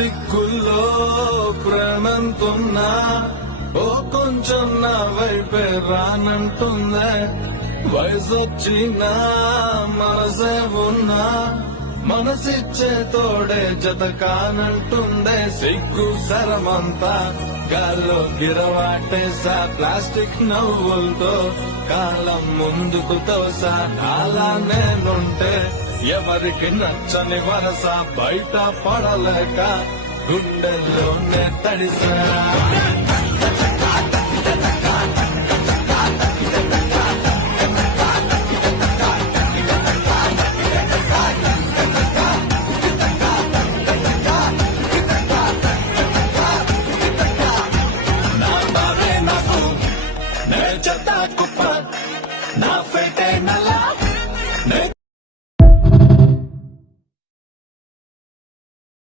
దిక్కుల్లో ప్రేమంతున్నా ఓ కొంచెం నా వైపే రానంటుందే. వయసొచ్చినా మనసే ఉన్నా మనసిచ్చే తోడే జత కానంటుందే. సిగ్గు శరమంతా గాల్లో గిరవాటేసా ప్లాస్టిక్ నవ్వులతో కాలం ముందుకు తోసా. అలా నేనుంటే ఎవరికి నచ్చని వరస బయట పడలేక గుండెల్లోనే తడిసా.